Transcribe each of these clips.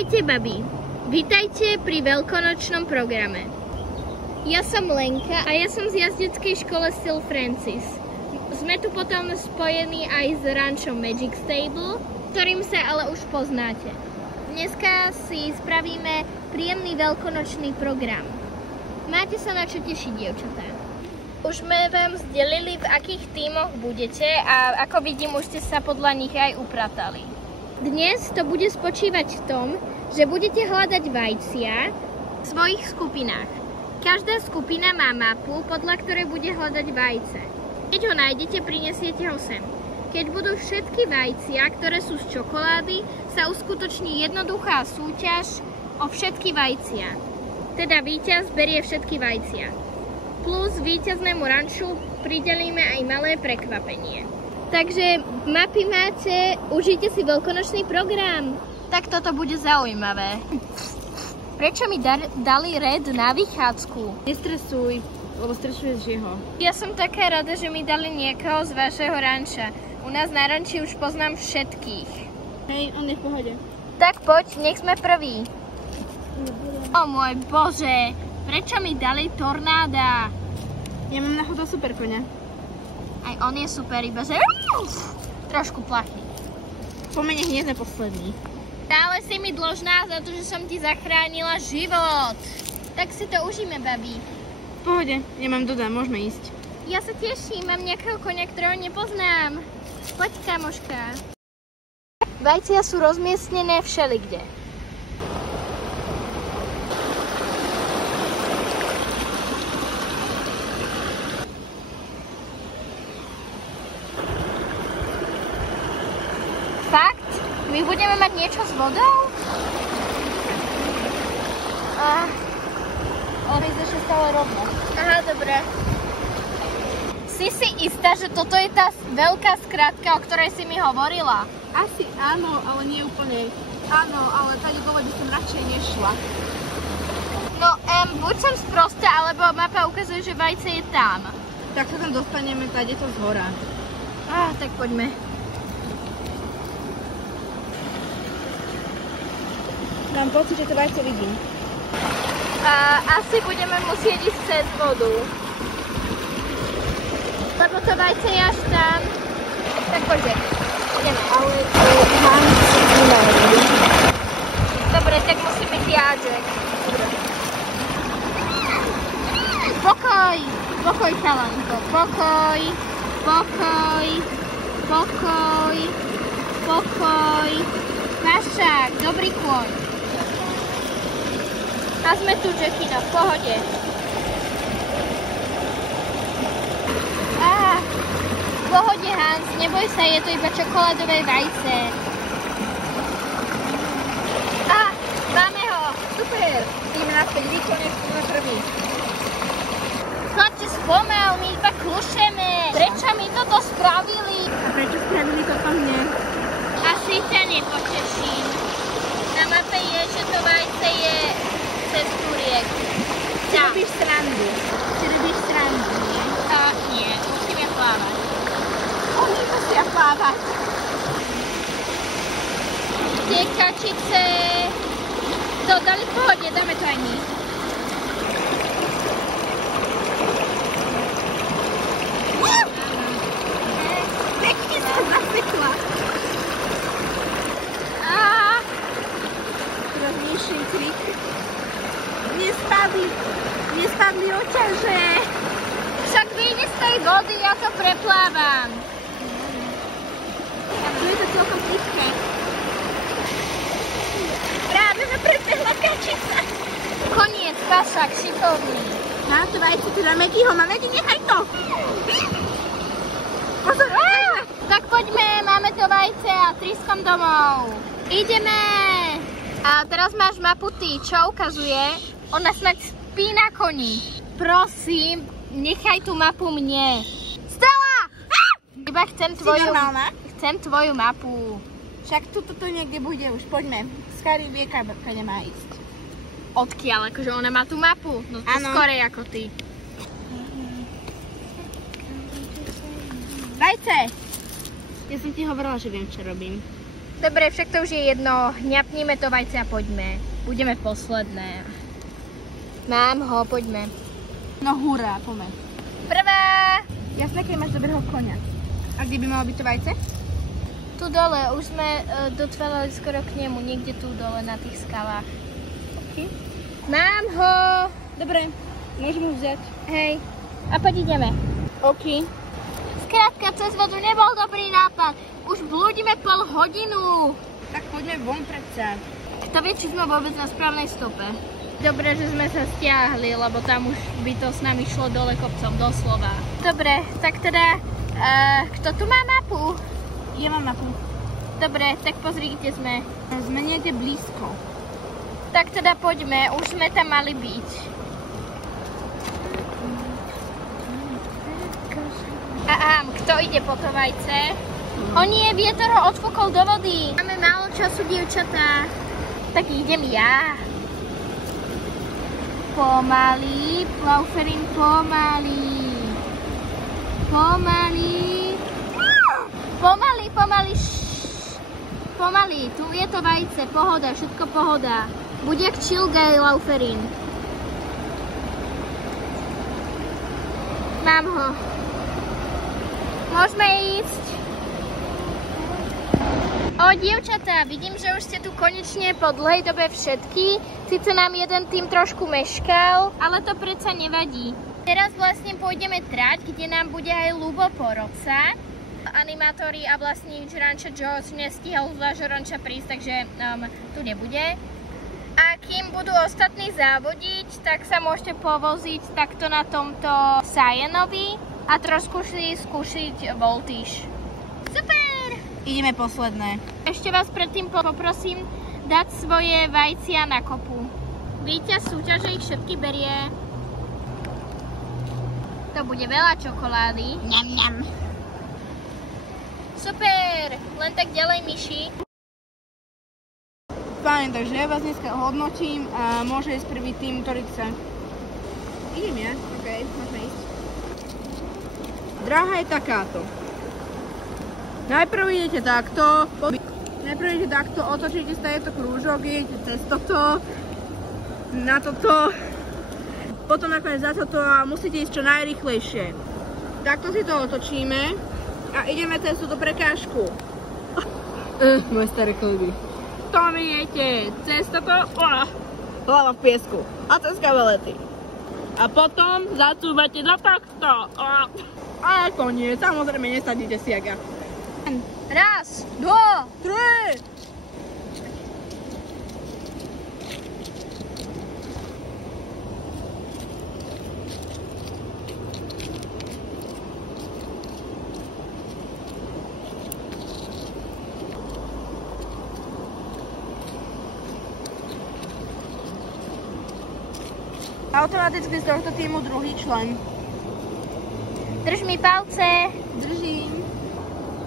Ahojte, babi. Vítajte pri veľkonočnom programe. Ja som Lenka a ja som z jazdeckej škole St. Francis. Sme tu potom spojení aj s rančom Magic Stable, ktorým sa ale už poznáte. Dneska si spravíme príjemný veľkonočný program. Máte sa na čo tešiť, dievčatá. Už sme vám zdelili, v akých tímoch budete a ako vidím, už ste sa podľa nich aj upratali. Dnes to bude spočívať v tom, že budete hľadať vajcia v svojich skupinách. Každá skupina má mapu, podľa ktorej bude hľadať vajce. Keď ho nájdete, prinesiete ho sem. Keď budú všetky vajcia, ktoré sú z čokolády, sa uskutoční jednoduchá súťaž o všetky vajcia. Teda víťaz berie všetky vajcia. Plus víťaznému ranču pridelíme aj malé prekvapenie. Takže mapy máte, užite si veľkonočný program. Tak toto bude zaujímavé. Prečo mi dali Red na vychádzku? Nestresuj, lebo stresuješ jeho. Ja som taká rada, že mi dali niekoho z vašeho ranča. U nás na ranči už poznám všetkých. Hej, on je v pohode. Tak poď, nech sme prví. O môj Bože, prečo mi dali tornáda? Ja mám na chodou super koňa. Aj on je super, iba že trošku plachý. Po mene nie sme poslední. Stále si mi dlžná za to, že som ti zachránila život. Tak si to užíme, babi. V pohode, ja mám Doda, môžeme ísť. Ja sa teším, mám nejakého koňa, ktorého nepoznám. Poď, kamoška. Vajcia sú rozmiestnené všelikde. Fakt? My budeme mať niečo s vodou? Ale ísť ešte stále rovno. Aha, dobre. Si istá, že toto je tá veľká skratka, o ktorej si mi hovorila? Asi áno, ale nie úplne. Áno, ale tady dole by som radšej nešla. No, buď som sprostá, alebo mapa ukazuje, že vajce je tam. Tak sa tam dostaneme, tady to zhora. Tak poďme. Mám pocit, že to vajce vidím. Asi budeme musieť ísť cez vodu. Lebo to vajce je až tam. Tak poďme. Ideme. Ale mám Dobre, tak musíme tiažek. Dobre. Pokoj! Pokoj, chalanko. Pokoj. Pokoj. Pokoj. Pokoj. Pašák, dobrý kôň. A sme tu, Jackino, v pohode. V pohode, Hans, neboj sa, je to iba čokoládové vajce. Máme ho. super. Ideme naspäť, rýchlo, nech sme prvý. Chodte spomal, my iba kľúšeme. Prečo mi toto spravili? A prečo spravili toto mne? Asi ťa nepoteším. Na mape je, že to vajce je cez tú rieku. Si robíš srandu. Nie? Nie, musíme plávať. Oni musia plávať. Tie kačice to dali v pohode, dáme to aj my. Pekne sa zasekla. Rozmýšľam trik. Nespadli oťaže. Však vyjde z tej vody, ja to preplávam. A tu je to celkom tiché. Práve ma pretehla kačica. Koniec, pašák, šikovný. Mám to vajce, teda Mekyho má, Meky, nechaj to. Pozor, Tak poďme, máme to vajce a triskom domov. Ideme. A teraz máš mapu ty, čo ukazuje? Ona snad spí na koni. Prosím, nechaj tú mapu mne. Stella! Iba chcem tvoju mapu. Však tuto niekde bude už, poďme. Skary vie, kade má ísť. Odkiaľ? Akože ona má tú mapu? No to skorej ako ty. Vajce! Ja som ti hovorila, že viem, čo robím. Dobre, však to už je jedno. Hňapníme to vajce a poďme. Budeme posledné. Mám ho, poďme. No hurá, poďme. Prvá! Jasné, keď máš dobrého konia. A kde by malo byť to vajce? Tu dole, už sme dotválali skoro k nemu, niekde tu dole na tých skalách. OK. Mám ho! Dobre, môžem ho vziať. Hej, a poď ideme. OK. Skrátka, cez vodu nebol dobrý nápad. Už blúdime pol hodinu. Tak poďme von predsa. Kto vie, či sme vôbec na správnej stope. Dobre, že sme sa stiahli, lebo tam už by to s nami šlo dole kopcom, doslova. Dobre, tak teda, kto tu má mapu? Ja mám mapu. Dobre, tak pozri, kde sme. Sme niekde blízko. Tak teda poďme, už sme tam mali byť. A kto ide po to vajce? O nie, vietor ho odfúkol do vody. Máme málo času, dievčatá. Tak idem ja. Pomaly, Lauferin, pomaly. Pomaly. Pomaly, pomaly. Pomaly, tu je to vajce, pohoda, všetko pohoda. Bude jak chill guy, Lauferin. Mám ho. Môžeme ísť. O, dievčatá, vidím, že už ste tu konečne po dlhej dobe všetky. Sice nám jeden tým trošku meškal, ale to predsa nevadí. Teraz vlastne pôjdeme trať, kde nám bude aj Ľubo Poroca. Animátori a vlastníč ranča Joe nestihol z vášho ranča prísť, takže tu nebude. A kým budú ostatní závodiť, tak sa môžete povoziť takto na tomto Cyanovi a trošku si skúšiť voltíž. Super! Ideme posledné. Ešte vás predtým poprosím dať svoje vajcia na kopu. Víťaz súťaže ich všetky berie. To bude veľa čokolády. Ňam, ňam. Super! Len tak ďalej, myši. Fajn, takže ja vás dneska hodnotím a môže ísť prvý tým, ktorý chce. Idem ja? OK, môžeme ísť. Dráha je takáto. Najprv idete takto, otočíte sa, je to krúžok, idete cez toto, na toto, potom nakoniec za toto a musíte ísť čo najrýchlejšie. Takto si to otočíme a ideme cez túto prekážku. Moje staré kolby. To idete cez toto, hlava v piesku a cez kavalety. A potom zacúvate na takto. A koniec, samozrejme nesadíte si jak ja. Raz, dva, Tri! Automaticky z tohto týmu druhý člen. drž mi palce. Držím.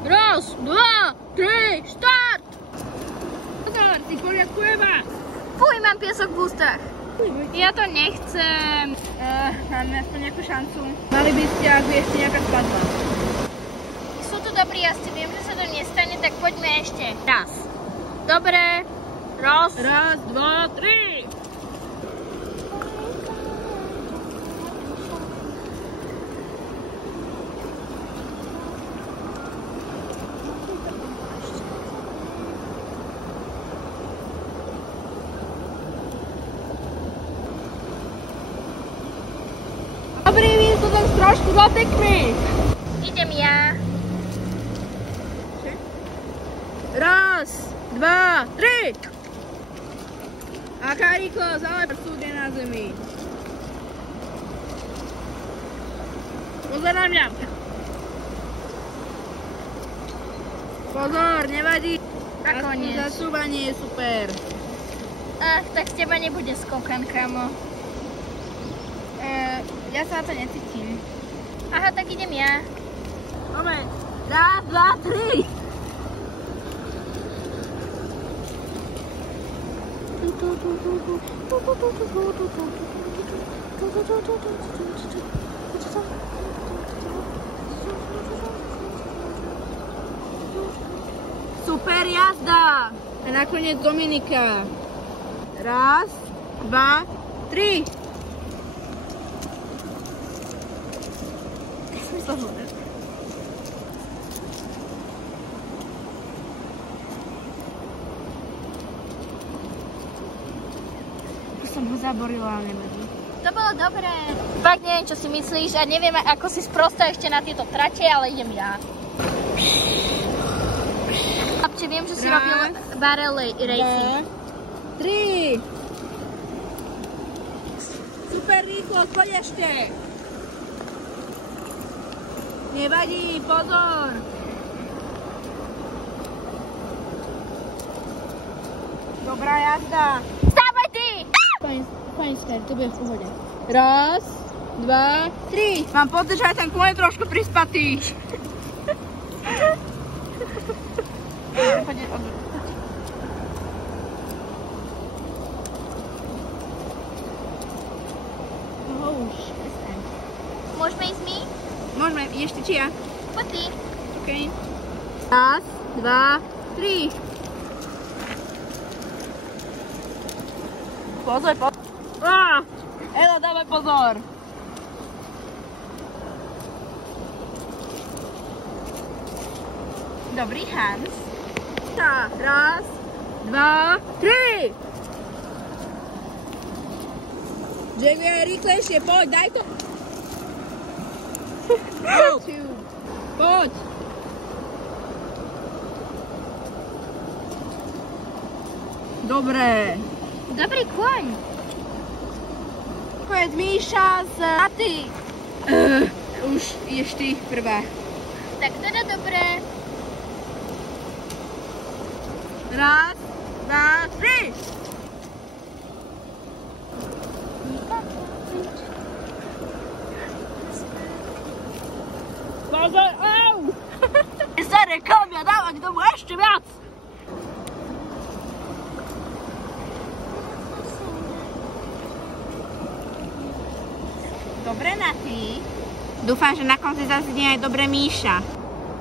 Raz, dva, tri, štart! Pozor, si poriadkujeme. Fuj, mám piesok v ústach. Ja to nechcem. Máme aspoň nejakú šancu. Mali by ste, ak by ešte nejaká spadla. Sú tu dobrí jazdci, viem, že sa to nestane, tak poďme ešte. Raz. Dobre. Raz. Raz, dva, tri. Dobrý výsledok, trošku zatekmi. Idem ja. Raz, dva, tri. Aká rýchlosť, ale súde na zemi. Pozor na mňa. Pozor, nevadí. A koniec. Zasúvanie je super. Ach, tak z teba nebude skokan, kamo. Ja sa na to necítim. Aha, tak idem ja. Moment. Raz, dva, tri. Super jazda! A nakoniec Dominika. 1, 2, 3. Som ho zaborila, ale nevadí. To bolo dobré. Fakt neviem, čo si myslíš a neviem, ako si sprostá ešte na tieto trate, ale idem ja. Chlapče, viem, že si robil barrel racing. 3. Super rýchlo, poď ešte. Nevadí, pozor. Dobrá jazda. Stávaj ty! Fajn smer, to bude v pohode. 1, 2, 3. Mám pocit, že aj ten kôň je trošku prispatý. Môžeme ísť my? Môžeme, ešte či ja? Poď ty. OK. 1, 2, 3. Pozor, pozor. Ela, dávaj pozor. Dobrý, Hans. 1, 2, 3. Jack, je rýchlejšie, poď, daj to. Poď. Dobre. Dobrý kôň. Konec Míša z Naty. Už ideš ty prvá. Tak teda dobré. 1, 2, 3. Pozor, au! Staré kamia, dávať tomu ešte viac. Dobre, Naty. Dúfam, že na konci zaznie aj dobre Míša.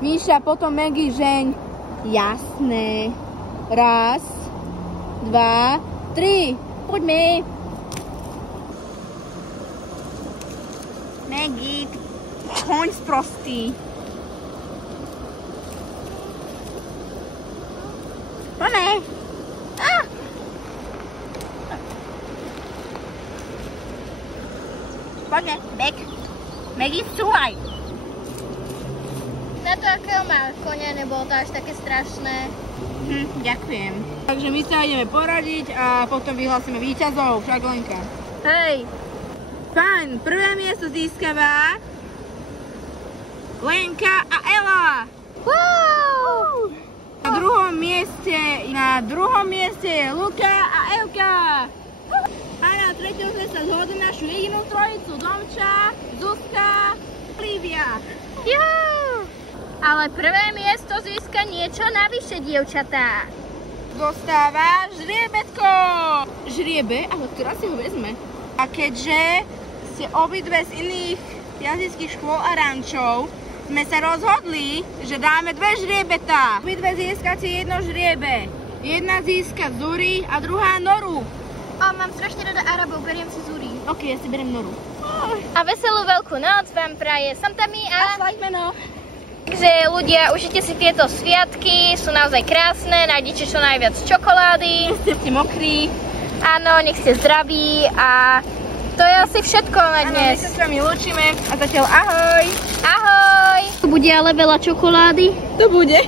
Míša, potom Maggie, žeň. Jasné. 1, 2, 3. Poďme. Maggie, koň sprostý. Poďme. Poďme, bek. Maggie, vstúvaj. Na to, akého má konia, nebolo to až také strašné. Ďakujem. Takže my sa ideme poradiť a potom vyhlásime víťazov, však Lenka. Hej. Fajn, prvé miesto získava Lenka a Ela. Wow! Na druhom mieste je Luka a Evka. A na treťom sme sa zhodli našu jedinú trojicu. Domča, Zuzka, Lívia. Juhu! Ale prvé miesto získa niečo navyše, dievčatá. Dostáva žriebetko. Žriebe, ale ktorá si ho vezme? A keďže ste obidve z iných jazyckých škôl a rančov, sme sa rozhodli, že dáme 2 žriebetá. Obidve získate jedno žriebe. Jedna získa Zuri a druhá Noru. Mám strašne rada Arabov, beriem si Zuri. Ok, ja si beriem Noru. A veselú veľkú noc vám praje Samtami a Slajmeno. Takže ľudia, užite si tieto sviatky, sú naozaj krásne, nájdete čo najviac čokolády. Ste mokrí. Áno, nech ste zdraví a to je asi všetko na dnes. Áno, my sa s vami lúčime a zatiaľ ahoj. Ahoj! Bude ale veľa čokolády? To bude.